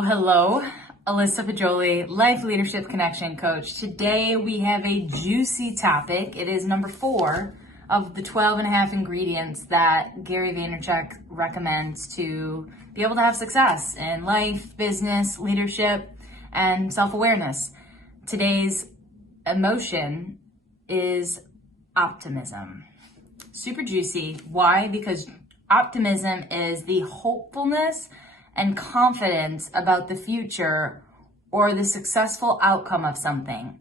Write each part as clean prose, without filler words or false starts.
Hello, hello. Alyssa Poggioli, Life Leadership Connection Coach. Today we have a juicy topic. It is number 4 of the 12 and a half ingredients that Gary Vaynerchuk recommends to be able to have success in life, business, leadership, and self-awareness. Today's emotion is optimism. Super juicy. Why? Because optimism is the hopefulness and confidence about the future or the successful outcome of something.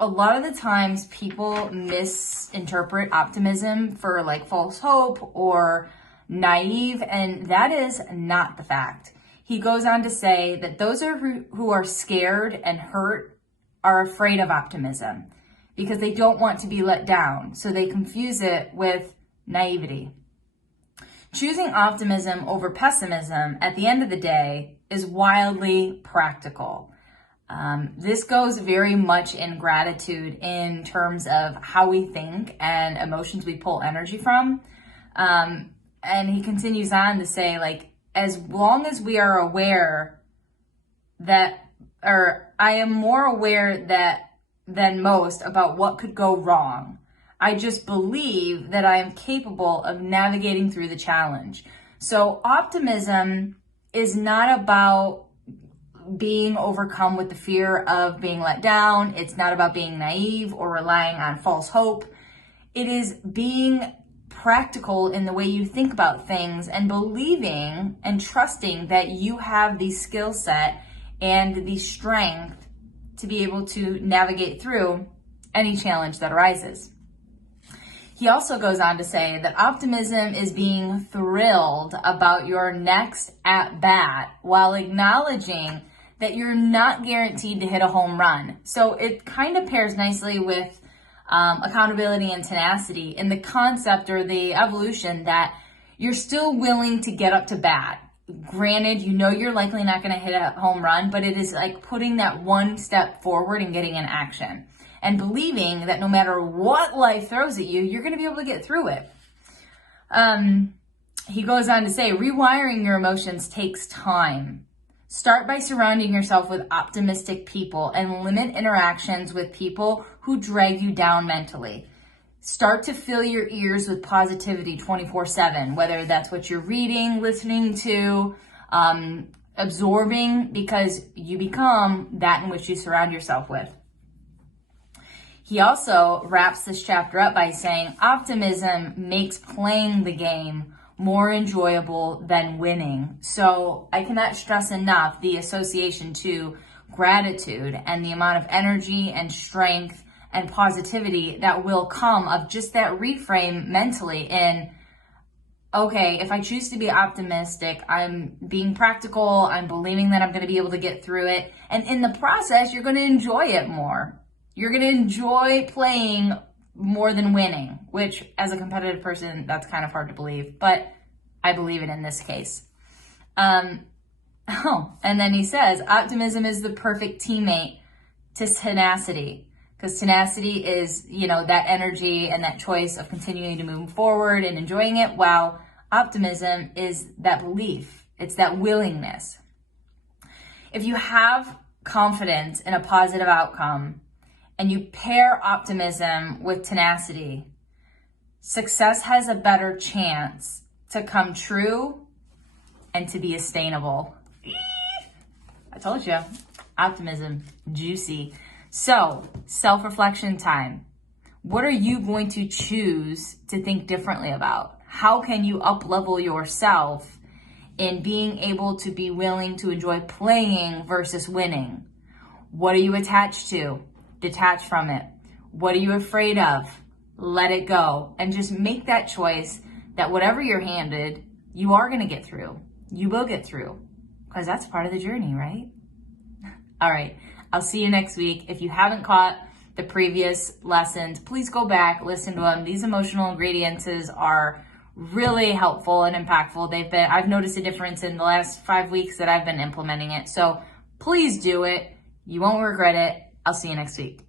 A lot of the times people misinterpret optimism for like false hope or naive, and that is not the fact. He goes on to say that those who are scared and hurt are afraid of optimism because they don't want to be let down, so they confuse it with naivety. Choosing optimism over pessimism at the end of the day is wildly practical. This goes very much in gratitude in terms of how we think and emotions we pull energy from. And he continues on to say, like, as long as we are aware that, or I am more aware than most about what could go wrong. I just believe that I am capable of navigating through the challenge. So optimism is not about being overcome with the fear of being let down. It's not about being naive or relying on false hope. It is being practical in the way you think about things and believing and trusting that you have the skill set and the strength to be able to navigate through any challenge that arises. He also goes on to say that optimism is being thrilled about your next at-bat while acknowledging that you're not guaranteed to hit a home run. So it kind of pairs nicely with accountability and tenacity in the concept or the evolution that you're still willing to get up to bat. Granted, you know you're likely not going to hit a home run, but it is like putting that one step forward and getting in action. And believing that no matter what life throws at you, you're going to be able to get through it. He goes on to say, rewiring your emotions takes time. Start by surrounding yourself with optimistic people and limit interactions with people who drag you down mentally. Start to fill your ears with positivity 24/7, whether that's what you're reading, listening to, absorbing, because you become that in which you surround yourself with. He also wraps this chapter up by saying, optimism makes playing the game more enjoyable than winning. So I cannot stress enough the association to gratitude and the amount of energy and strength and positivity that will come of just that reframe mentally in, okay, if I choose to be optimistic, I'm being practical, I'm believing that I'm going to be able to get through it. And in the process, you're going to enjoy it more. You're going to enjoy playing more than winning, which as a competitive person, that's kind of hard to believe, but I believe it in this case. And then he says, optimism is the perfect teammate to tenacity, because tenacity is, that energy and that choice of continuing to move forward and enjoying it, while optimism is that belief. It's that willingness. If you have confidence in a positive outcome, and you pair optimism with tenacity, success has a better chance to come true and to be attainable. I told you, optimism, juicy. So, self-reflection time. What are you going to choose to think differently about? How can you up-level yourself in being able to be willing to enjoy playing versus winning? What are you attached to? Detach from it. What are you afraid of? Let it go. And just make that choice that whatever you're handed, you are going to get through. You will get through. Because that's part of the journey, right? All right. I'll see you next week. If you haven't caught the previous lessons, please go back, listen to them. These emotional ingredients are really helpful and impactful. I've noticed a difference in the last 5 weeks that I've been implementing it. So please do it. You won't regret it. I'll see you next week.